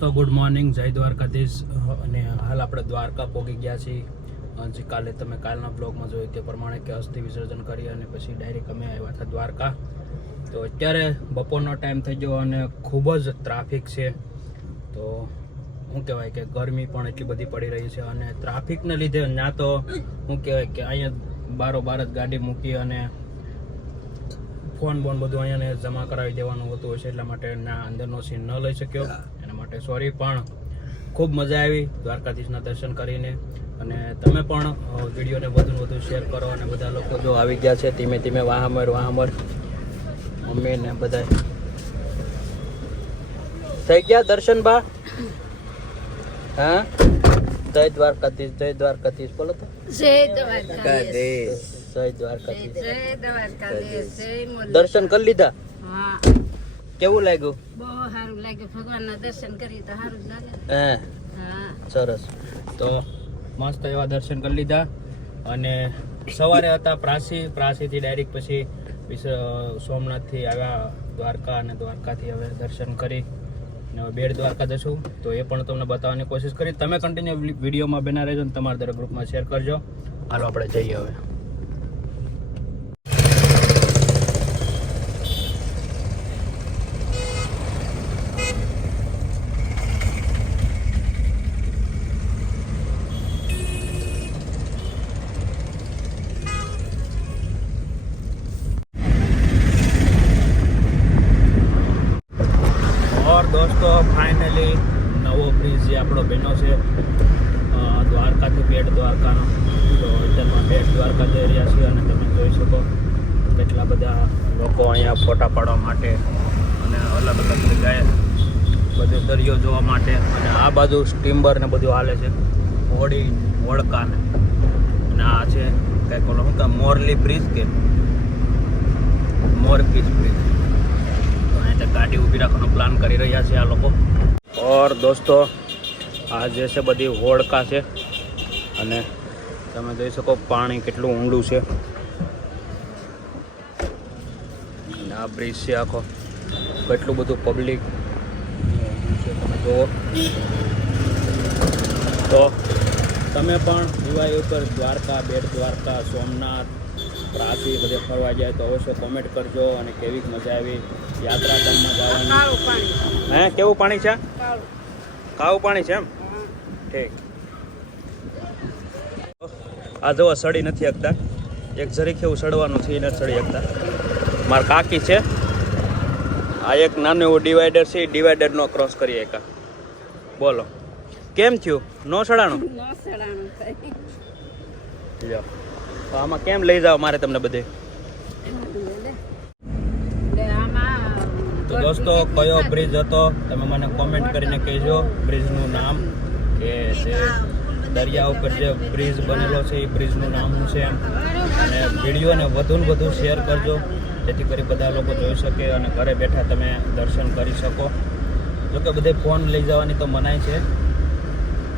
દોસ્તો good morning, જય દ્વારકાધીશ. અને હાલ આપણે દ્વારકા પહોંચી ગયા છીએ. જે કાલે તમે કાલના બ્લોગમાં જોયું તે પ્રમાણે કે અસ્થિ વિસર્જન કરી અને પછી ડાયરેક્ટ અમે આવ્યા હતા દ્વારકા. તો અત્યારે બપોરનો ટાઈમ થઈ ગયો અને ખૂબ જ ટ્રાફિક છે. તો શું કહેવાય કે ગરમી પણ એટલી બધી પડી રહી છે અને ટ્રાફિકને લીધે ના તો શું કહેવાય કે અહીંયા બારોબાર જ ગાડી મૂકી અને ફોન બધું અહીંયા જમા કરાવી દેવાનું હોતું હશે, એટલા માટે ના અંદરનો સીન ન લઈ શક્યો. એના માટે સોરી. પણ ખૂબ મજા આવી દ્વારકાધીશના દર્શન કરીને. અને તમે પણ વિડીયોને વધુ શેર કરો અને બધા લોકો જો આવી ગયા છે ધીમે ધીમે વાહમર મમ્મી ને બધા થઈ ગયા દર્શન બા. હા, જય દ્વારકાધીશ બોલો તો. જય દ્વારકાધીશ. જય દ્વારકાધીશ. જય દ્વારકાધીશ. જય મોરલી. દર્શન કરી લીધા? હા. કેવું લાગ્યું? બહુ સારું લાગ્યું. ભગવાનના દર્શન કરી તો સારું જ લાગે. હા, સરસ. તો મસ્ત એવા દર્શન કરી લીધા. અને સવારે હતા પ્રાસીથી ડાયરેક્ટ પછી સોમનાથથી આવ્યા દ્વારકા અને દ્વારકાથી હવે દર્શન કરી અને હવે બેટ દ્વારકા જશું. તો એ પણ તમને બતાવવાની કોશિશ કરી. તમે કન્ટિન્યુ વિડીયોમાં બના રહેજો અને તમારા દરેક ગ્રુપમાં શેર કરજો. હાલો આપણે જઈએ હવે. દોસ્તો ફાઇનલી નવો બ્રિજ જે આપણો બન્યો છે દ્વારકાથી બેટ દ્વારકાનો. તો અત્યારમાં બેટ દ્વારકા જઈ રહ્યા છીએ અને તમે જોઈ શકો કેટલા બધા લોકો અહીંયા ફોટા પાડવા માટે અને અલગ જગ્યાએ બધું દરિયો જોવા માટે. અને આ બાજુ સ્ટીમ્બર ને બધું હાલે છે, હોડી વળકા ને. અને આ છે કંઈક ઓલો શું કહે મોરલી બ્રિજ કે મોરપીચ બ્રિજ. ગાડી ઊભી રાખવાનો પ્લાન કરી રહ્યા છે આ લોકો. ઓર દોસ્તો આ જે છે બધી હોડકા છે અને તમે જોઈ શકો પાણી કેટલું ઊંડું છે. અને આ બ્રિજ છે આખો, કેટલું બધું પબ્લિક તમે જુઓ. તો તમે પણ દિવાળી ઉપર દ્વારકા, બેટ દ્વારકા, સોમનાથ, પ્રાચી બધે ફરવા જાય તો અવશ્ય કોમેન્ટ કરજો. અને કેવી મજા આવી યાત્રાધામમાં જવાની. હે, કેવું પાણી છે? કાળું પાણી છે એમ? ઠીક. આ જુઓ સડી નથી શકતા, એક જરીક એવું સડવાનું છે, નથી સડી શકતા. મારા કાકી છે, આ એક નાનું એવું ડિવાઈડર છે, ડિવાઈડર નો ક્રોસ કરી એકા. બોલો કેમ થયું? નો સડાણું? લ્યો તો આમાં કેમ લઈ જાવ મારે તમને બધે? તો દોસ્તો કયો બ્રિજ હતો તમે મને કોમેન્ટ કરીને કહેજો બ્રિજનું નામ, કે જે દરિયા ઉપર જે બ્રિજ બનેલો છે એ બ્રિજનું નામ શું છે એમ. અને વિડીયોને વધુ શેર કરજો જેથી કરી બધા લોકો જોઈ શકે અને ઘરે બેઠા તમે દર્શન કરી શકો. જોકે બધે ફોન લઈ જવાની તો મનાય છે,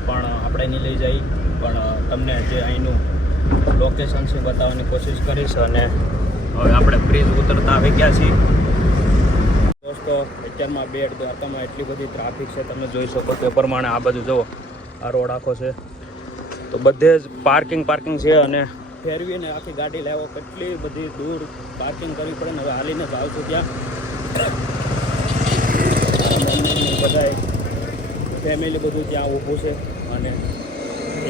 પણ આપણે નહીં લઈ જઈએ. પણ તમને જે અહીંનું લોકેશન છે બતાવવાની કોશિશ કરીશ. અને હવે આપણે બ્રિજ ઉતરતા આવી ગયા છીએ. દોસ્તો અત્યારમાં બેટ દ્વારકામાં એટલી બધી ટ્રાફિક છે, તમે જોઈ શકો તે પ્રમાણે. આ બાજુ જુઓ, આ રોડ આખો છે તો બધે જ પાર્કિંગ છે. અને ફેરવીને આખી ગાડી લાવો, કેટલી બધી દૂર પાર્કિંગ કરવી પડે ને. હવે હાલીને જ આવશું ત્યાં. બધા ફેમિલી બધું ત્યાં ઊભું છે અને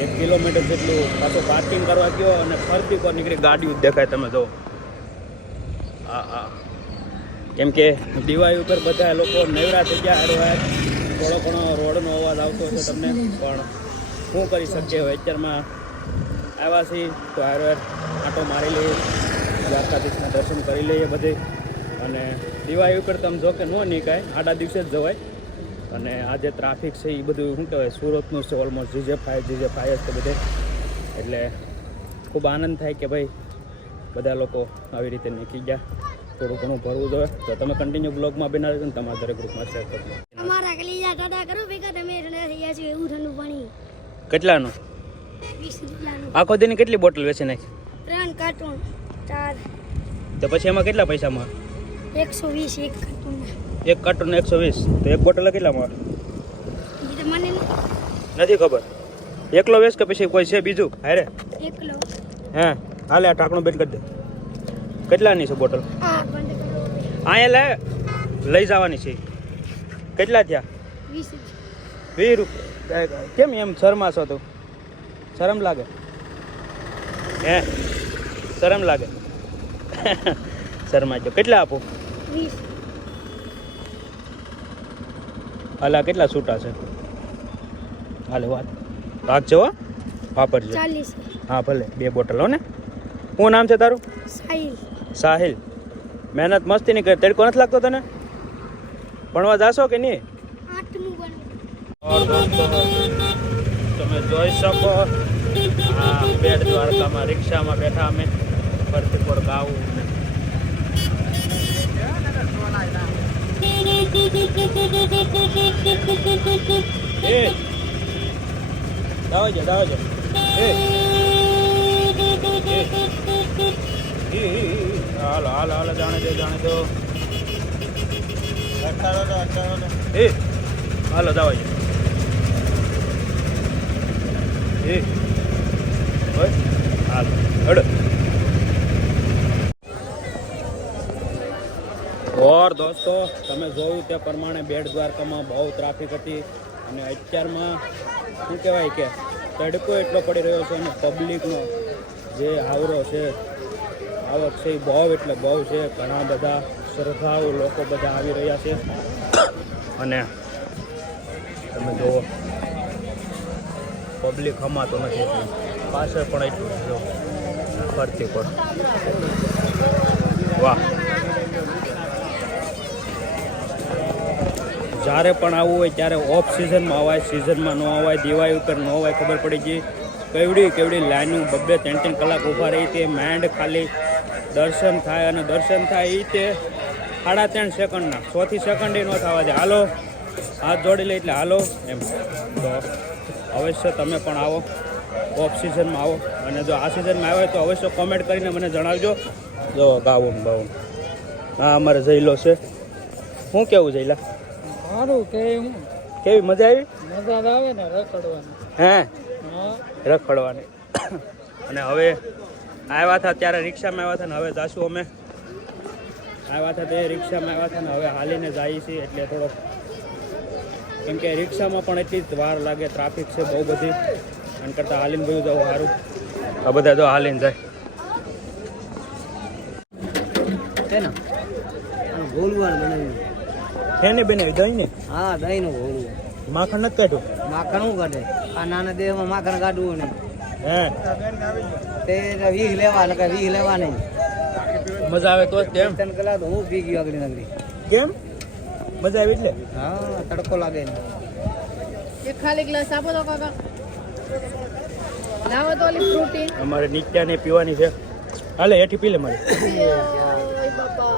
1 કિલોમીટર જેટલું પાછું પાર્કિંગ કરવા ગયો અને ફરતી પર નીકળી ગાડીઓ દેખાય. તમે જુઓ કેમ કે દિવાળી ઉપર બધા લોકો નવરા થઈ ગયા. હારવાર થોડો ઘણો રોડનો અવાજ આવતો હશે તમને, પણ શું કરી શકીએ. હવે અત્યારમાં આવ્યા છીએ તો હારવાર આંટો મારી લઈએ, દ્વારકાધીશના દર્શન કરી લઈએ બધે. અને દિવાળી ઉપર તમે જો કે ન નીકળાય, આડા દિવસે જ જવાય. અને આ જે ટ્રાફિક છે એ બધું શું કહેવાય સુરતનું છે ઓલમોસ્ટ, જીજે ફાય છે બધે. એટલે ખૂબ આનંદ થાય કે ભાઈ બધા લોકો આવી રીતે નીકળી ગયા. થોડું ઘણું ભરવું જોઈએ. તો તમે કન્ટિન્યુ બ્લોગમાં બના રહેજો ને તમારા દરેક ગ્રુપમાં શેર કરજો. અમારા કલીજા દાદા કરો ભેગા તમે રડા થઈ ગયા છો એવું ઠંડુ પાણી. કેટલાનું? 20 રૂપિયાનું. આખો દીની કેટલી બોટલ વેચી નાખી? 3 કાર્ટૂન 4. તો પછી એમાં કેટલા પૈસામાં? 120 એક કાર્ટૂન. એક કાર્ટૂન 120. તો એક બોટલ કેટલામાં? નથી ખબર. એકલો વેચ કે પછી કોઈ છે બીજું હારે? એકલો હે હાલે આ ટાંકણું બેન કરી દે. કેટલાની છે બોટલ? આ બંધ કરો અહીંયા લઈ જવાની છે. કેટલા થયા? 20 રૂપિયા. કેમ એમ શરમાશો તું? શરમ લાગે? હે શરમ લાગે? શરમાજો. કેટલા આપો? 20 હાલા કેટલા છૂટા છે? હાલે વાત રાખજો હો. વાપરજો. 40 હા ભલે 2 બોટલ હો ને. શું નામ છે તારું? સાહિલ સાહિલ. મહેનત મસ્તી નહીં કરે. તડકો નથી લાગતો તને? ભણવા જાશો કે નહીં? 8મું બને ઓર દોસ્તો તમે જોઈ શકો આ બેટ દ્વારકામાં રિક્ષામાં બેઠા અમે ફરતી પર ગાવું એ દાવજો હાલો હાલો હાલો જાણે દો એ હાલો દાવજો એ હોય હાલો હડ. ઓર દોસ્તો તમે જોયું તે પ્રમાણે બેટ દ્વારકામાં બહુ ટ્રાફિક હતી અને અત્યારમાં શું કહેવાય કે તડકો એટલો પડી રહ્યો છે અને પબ્લિકનો જે આવરો છે આવક છે એ બહુ એટલે બહુ છે. ઘણા બધા શ્રદ્ધાળુ લોકો બધા આવી રહ્યા છે અને તમે જુઓ પબ્લિક હમાતો નથી. પાછળ પણ એટલું જો ફરતી પર વાહ. જ્યારે પણ આવવું હોય ત્યારે ઓફ સિઝનમાં અવાય, સિઝનમાં ન અવાય, દિવાળી ઉપર ન અવાય. ખબર પડી ગઈ કેવડી લાઈનો 2-3 કલાક ઊભા રહી તે માંડ ખાલી દર્શન થાય અને દર્શન થાય એ તે 3.5 સેકન્ડના 100 સેકન્ડ ન થવા દે. હાલો હાથ જોડી લે એટલે હાલો એમ. તો અવશ્ય તમે પણ આવો, ઓફ સિઝનમાં આવો અને જો આ સિઝનમાં આવે તો અવશ્ય કોમેન્ટ કરીને મને જણાવજો. જો ગાવું હા અમારે જઈલો છે. શું કેવું જઈલા? સારું કે હું કેવી મજા આવી? મજા આવે ને રખડવાની. હે રખડવાની. અને હવે આવ્યા હતા ત્યારે રિક્ષામાં આવ્યા હતા ને હવે જાશું અમે. આવ્યા હતા તે રિક્ષામાં આવ્યા હતા ને હવે હાલીને જઈએ છીએ એટલે થોડો કેમ કે રિક્ષામાં પણ એટલી જ વાર લાગે, ટ્રાફિક છે બહુ બધી. અને કરતાં હાલીને બધું જવું સારું. આ બધા જો હાલીને જાય છે ને ગોળવાનું બનાવ્યું. એને બનાવી દહીં ને? હા દહીંનું ગોળવું. માખણ નથી કાઢ્યું? માખણ શું કાઢે? આ નાના દેહમાં માખણ કાઢવું નહીં. હે તે 20 લેવા નકર 20 લેવા નહીં. મજા આવે તો જ તેમ. 3 કલાક તો હું પી ગયો આગળ નગરી. કેમ મજા આવી એટલે? હા તડકો લાગે ને. એક ખાલી ગ્લાસ આપો તો કાકા. લાવો તો ઓલી ફ્રૂટી. અમારે નિત્યાને પીવાની છે. હાલે હેઠી પી લે મારે. ઓય બાપા.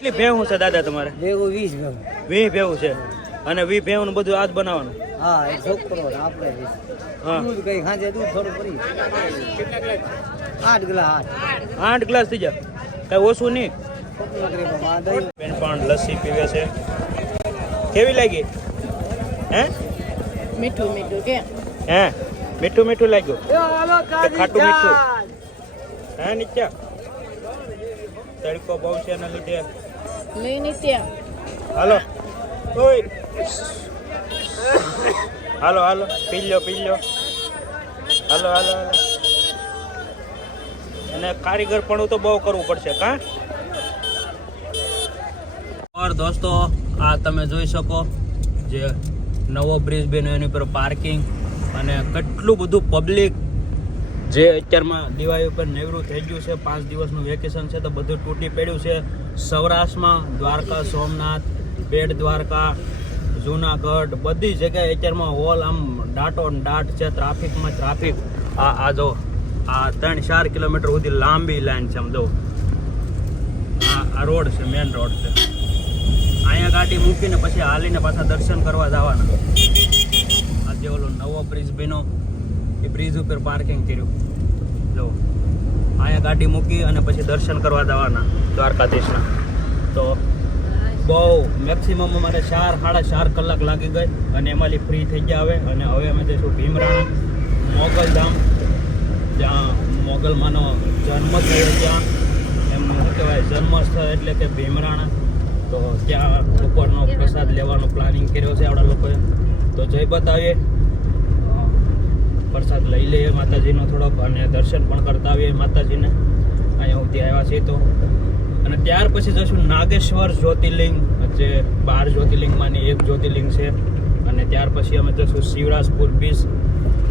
કેટલી ભેહું છે દાદા તમારે? ભેગું 20 ભેગું. 20 ભેહું છે અને 20 ભેહું બધું આજ બનાવવાનું? હા એક છોકરો ને આપણે 20. હા દૂધ કઈ ખાંજે દૂધ થોડું પડી. 8 ગ્લાસ 8 ગ્લાસ થઈ જાય. કઈ ઓછું નહીં. નગરીમાં દહીં. બેન પણ લસ્સી પીવે છે. કેવી લાગી? હે મીઠું કે હે મીઠું લાગ્યું? ખાટું મીઠું? હે નિત્યા તડકો બહુ છે એના લીધે લઈને ત્યાં હાલો ઓય હાલો પી લ્યો હાલો અને કારીગર પણ તો બહુ કરવું પડશે કા? ઓર દોસ્તો આ તમે જોઈ શકો જે નવો બ્રિજ બન્યો એની પર પાર્કિંગ અને કેટલું બધું પબ્લિક જે અત્યારમાં દિવાળી ઉપર નેવરું થઈ ગયું છે. 5 દિવસનું વેકેશન છે તો બધું તૂટી પડ્યું છે. સૌરાષ્ટ્રમાં દ્વારકા, સોમનાથ, બેટ દ્વારકા, જૂનાગઢ બધી જગ્યાએ અત્યારમાં હોલ આમ દાટો દાટ છે. ટ્રાફિકમાં ટ્રાફિક. આ જો આ 3-4 કિલોમીટર સુધી લાંબી લાઈન છે. આમ જો આ રોડ છે, મેન રોડ છે. અહીંયા ગાડી મૂકીને પછી હાલીને પાછા દર્શન કરવા જવાના. આજે ઓલો નવો બ્રિજ બન્યો એ બ્રિજ ઉપર પાર્કિંગ કર્યું. જો અહીંયા ગાડી મૂકી અને પછી દર્શન કરવા જવાના દ્વારકાધીશના. તો બહુ મેક્સિમમ અમારે 4-4.5 કલાક લાગી ગઈ અને એમાંથી ફ્રી થઈ ગયા હવે. અને હવે અમે જઈશું ભીમરાણા મોગલધામ, જ્યાં મોગલમાંનો જન્મ થયો, ત્યાં એમનું શું કહેવાય જન્મસ્થળ એટલે કે ભીમરાણા. તો ત્યાં બપોરનો પ્રસાદ લેવાનો પ્લાનિંગ કર્યો છે આપણા લોકોએ. તો જય બતાવીએ, પ્રસાદ લઈ લઈએ માતાજીનો થોડોક અને દર્શન પણ કરતા આવીએ માતાજીને. અહીંયા સુધી આવ્યા છીએ તો. અને ત્યાર પછી જઈશું નાગેશ્વર જ્યોતિર્લિંગ, જે 12 જ્યોતિર્લિંગમાંની એક જ્યોતિર્લિંગ છે. અને ત્યાર પછી અમે જઈશું શિવરાજપુર બીચ,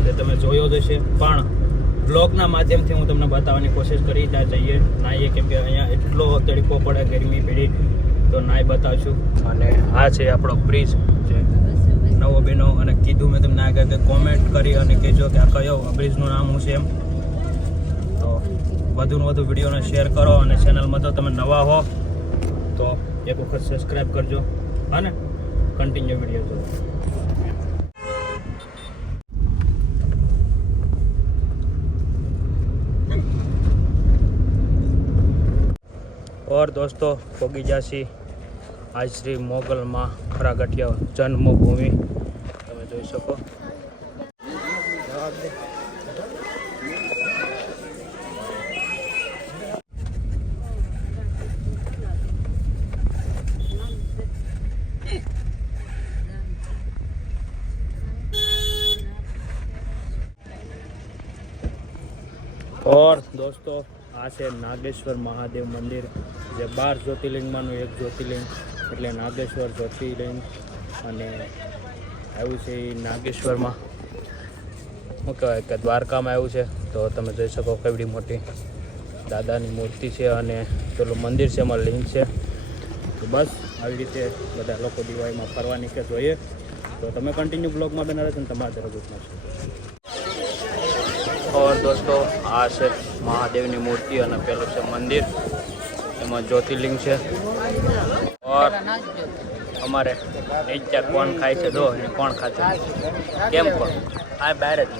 જે તમે જોયો જ હશે. પણ બ્લોગના માધ્યમથી હું તમને બતાવવાની કોશિશ કરી ત્યાં જઈએ નાહીએ, કેમ કે અહીંયા એટલો તડકો પડે, ગરમી પીડી, તો નાહી બતાવશું. અને આ છે આપણો બ્રિજ જે નવો બેનો. અને કીધું મેં તમને આગળ કે કોમેન્ટ કરી અને કહેજો કે આ કયો બ્રિજનું નામ શું છે એમ. તો વધુને વધુ વિડીયોને શેર કરો અને ચેનલમાં તો તમે નવા હો તો એક વખત સબસ્ક્રાઈબ કરજો અને કન્ટિન્યુ વિડીયો જોવો. और दोस्तों पोगी जासी आज श्री मोगल में खरागठिया जन्मभूमि તમે જોઈ શકો. और दोस्तों આ છે નાગેશ્વર મહાદેવ મંદિર, જે 12 જ્યોતિર્લિંગમાંનું એક જ્યોતિર્લિંગ એટલે નાગેશ્વર જ્યોતિર્લિંગ. અને આવ્યું છે એ નાગેશ્વરમાં શું કહેવાય કે દ્વારકામાં આવ્યું છે. તો તમે જોઈ શકો કેવડી મોટી દાદાની મૂર્તિ છે અને પેલું મંદિર છે એમાં લિંગ છે. તો બસ આવી રીતે બધા લોકો દિવાળીમાં ફરવા નીકળે જોઈએ. તો તમે કન્ટિન્યુ બ્લોગમાં બના રહેશો ને તમારા તરફ ગુજમાં છે. और दोस्तों आ છે મહાદેવની મૂર્તિ અને પેલું છે મંદિર, એમાં જ્યોતિર્લિંગ છે. और અમારે નીચે કોણ ખાય છે, જો એને કોણ ખાતે કેમ કોણ આ બહાર જ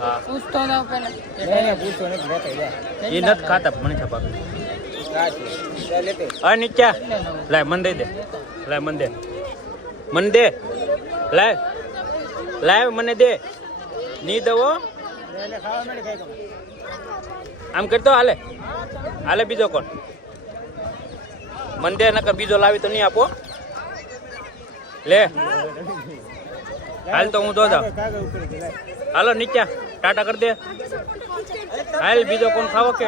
હા એ નથી ખાતા મને છાપા હા નીચે લાય મન દઈ દે, લાય મન દે, મન દે, લાય લાય મને દે, ની દવો આમ કરતો હાલે હાલે. બીજો કોણ મંદિર નકર બીજો લાવી તો નહીં આપો લે. હાલ તો હું દો જાઉં. હાલો નીચે ટાટા કરી દે. હાલ બીજો કોણ ખાવો કે